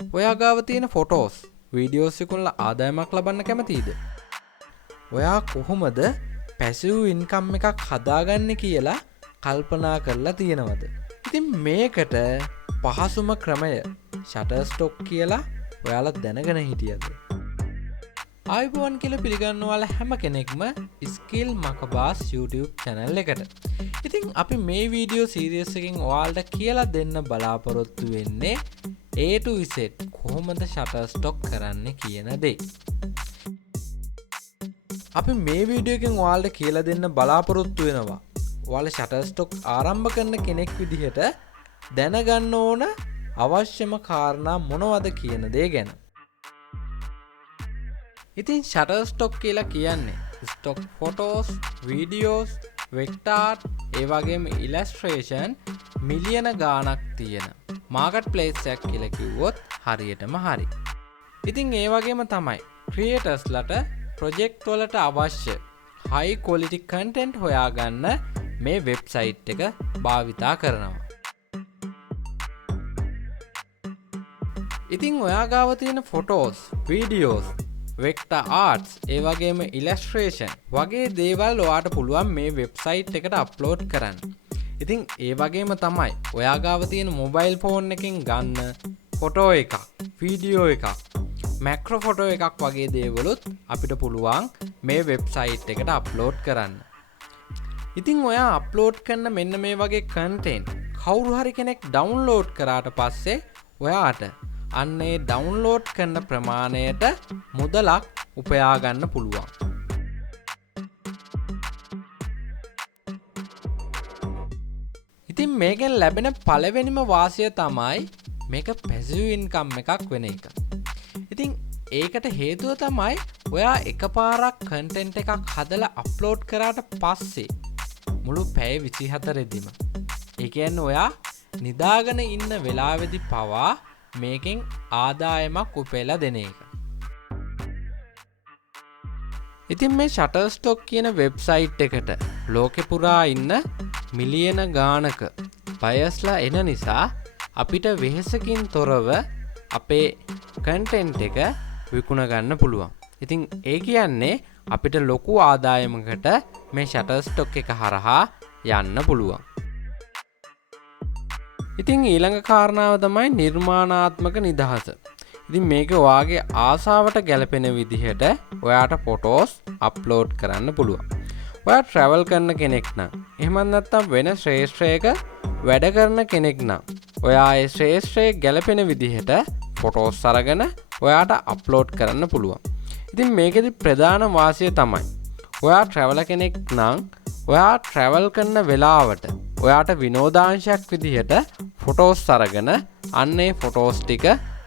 ඔයා ගාව තියෙන ෆොටෝස්, වීඩියෝස් එකවල ආදායමක් ලබන්න කැමතිද? ඔයා කොහොමද පැසිව් ඉන්කම් එකක් හදාගන්නේ කියලා කල්පනා කරලා තියෙනවද? ඉතින් මේකට පහසුම ක්‍රමය Shutterstock කියලා ඔයාලා දැනගෙන හිටියද? ආයුබෝවන් කියලා පිළිගන්නවා හැම කෙනෙක්ම ස්කිල් මකබාස් YouTube channel එකට. ඉතින් අපි මේ වීඩියෝ සීරීස් එකකින් ඔයාලට කියලා දෙන්න බලාපොරොත්තු වෙන්නේ A to Z කොහොමද Shutterstock කරන්න කියන දේ. අපි මේ වීඩියෝ එකෙන් ඔයාලට කියලා දෙන්න බලාපොරොත්තු වෙනවා. ඔයාලා Shutterstock ආරම්භ කරන කෙනෙක් විදිහට දැනගන්න ඕන අවශ්‍යම කාරණා මොනවද කියන දේ ගැන. ඉතින් Shutterstock කියලා කියන්නේ stock photos, videos, vector art, ඒ වගේම illustration මිලියන ගාණක් තියෙන marketplace එකක් කියලා කිව්වොත් හරියටම හරි. ඉතින් ඒ වගේම තමයි creators ලට project වලට අවශ්‍ය high quality content හොයාගන්න මේ website එක භාවිතා කරනවා. ඉතින් ඔයා ගාව තියෙන photos, videos, vector arts, ඒ වගේම illustration වගේ දේවල් ඔයාට පුළුවන් මේ website එකට upload කරන්න. ඉතින් ඒ වගේම තමයි ඔයා ගාව තියෙන mobile phone එකෙන් ගන්න photo එකක්, video එකක්, macro photo එකක් වගේ දේවලුත් අපිට පුළුවන් මේ website එකට upload කරන්න. ඉතින් ඔයා upload කරන මෙන්න මේ වගේ content කවුරු හරි කෙනෙක් download කරාට පස්සේ ඔයාට අන්නේ ඩවුන්ලෝඩ් කරන ප්‍රමාණයට මුදලක් උපයා ගන්න පුළුවන්. ඉතින් මේකෙන් ලැබෙන පළවෙනිම වාසිය තමයි මේක පැසිව් ඉන්කම් එකක් වෙන එක. ඉතින් ඒකට හේතුව තමයි ඔයා එකපාරක් කන්ටෙන්ට් එකක් හදලා අප්ලෝඩ් කරාට පස්සේ මුළු පැය 24 ඒ කියන්නේ ඔයා නිදාගෙන ඉන්න වෙලාවෙදි පවා මේකෙන් ආදායමක් උපයලා දෙන එක. ඉතින් මේ Shutterstock කියන වෙබ්සයිට් එකට ලෝකෙ පුරා ඉන්න මිලියන ගානක බයස්ලා එන නිසා අපිට වෙහෙසකින් තොරව අපේ කන්ටෙන්ට් එක විකුණ ගන්න පුළුවන්. ඉතින් ඒ කියන්නේ අපිට ලොකු ආදායමකට මේ Shutterstock එක හරහා යන්න පුළුවන්. ඉතින් ඊළඟ කාරණාව තමයි නිර්මාණාත්මක නිදහස. ඉතින් මේක ඔයාගේ ආසාවට ගැලපෙන විදිහට ඔයාට ෆොටෝස් අප්ලෝඩ් කරන්න පුළුවන්. ඔයා ට්‍රැවල් කරන කෙනෙක් නම්, එහෙමත් නැත්නම් වෙන ශ්‍රේෂ්ඨයක වැඩ කරන කෙනෙක් නම්, ඔයා ඒ ශ්‍රේෂ්ඨයේ ගැලපෙන විදිහට ෆොටෝස් අරගෙන ඔයාට අප්ලෝඩ් කරන්න පුළුවන්. ඉතින් මේකෙදි ප්‍රධාන වාසිය තමයි ඔයා ට්‍රැවලර් කෙනෙක් නම් ඔයා ට්‍රැවල් කරන වෙලාවට ඔයාට විනෝදාංශයක් විදිහට ෆොටෝස් අරගෙන අන්නේ ෆොටෝස් ටික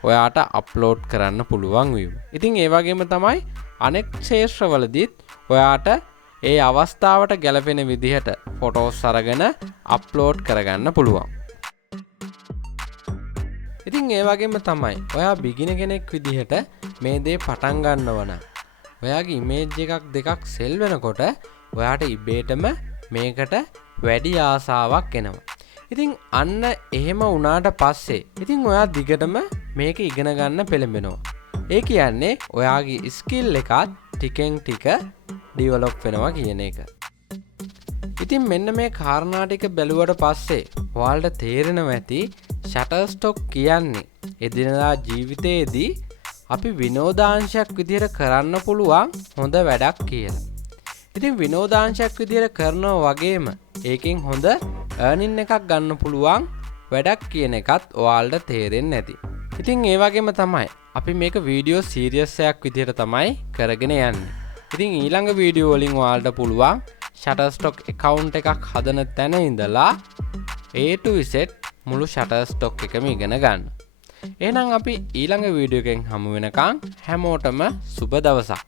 ඔයාට අප්ලෝඩ් කරන්න පුළුවන් වීම. ඉතින් ඒ වගේම තමයි අනෙක් ක්ෂේත්‍රවලදීත් ඔයාට ඒ අවස්ථාවට ගැලපෙන විදිහට ෆොටෝස් අරගෙන අප්ලෝඩ් කරගන්න පුළුවන්. ඉතින් ඒ වගේම තමයි ඔයා බිගින කෙනෙක් විදිහට මේ දේ පටන් ගන්නව නම් ඔයාගේ ඉමේජ් එකක් දෙකක් සෙල් වෙනකොට ඔයාට ඉබේටම මේකට වැඩි ආසාවක් එනවා. ඉතින් අන්න එහෙම වුණාට පස්සේ ඉතින් ඔයා දිගටම මේක ඉගෙන ගන්න පෙළඹෙනවා. ඒ කියන්නේ ඔයාගේ ස්කිල් එකත් ටිකෙන් ටික ඩෙවලොප් වෙනවා කියන එක. ඉතින් මෙන්න මේ කාරණා ටික බැලුවට පස්සේ ඔයාලට තේරෙනවා ඇති Shutterstock කියන්නේ එදිනදා ජීවිතයේදී අපි විනෝදාංශයක් විදිහට කරන්න පුළුවන් හොඳ වැඩක් කියලා. ඉතින් විනෝදාංශයක් විදිහට කරනවා වගේම ඒකෙන් හොඳ earning එකක් ගන්න පුළුවන් වැඩක් කියන එකත් ඔයාලට තේරෙන්නේ නැති. ඉතින් ඒ වගේම තමයි අපි මේක වීඩියෝ සීරීස් එකක් විදිහට තමයි කරගෙන යන්නේ. ඉතින් ඊළඟ වීඩියෝ වලින් ඔයාලට පුළුවන් Shutterstock account එකක් හදන තැන ඉඳලා A to Z මුළු Shutterstock එකම ඉගෙන ගන්න. එහෙනම් අපි ඊළඟ වීඩියෝ එකෙන් හමු වෙනකන් හැමෝටම සුබ දවසක්.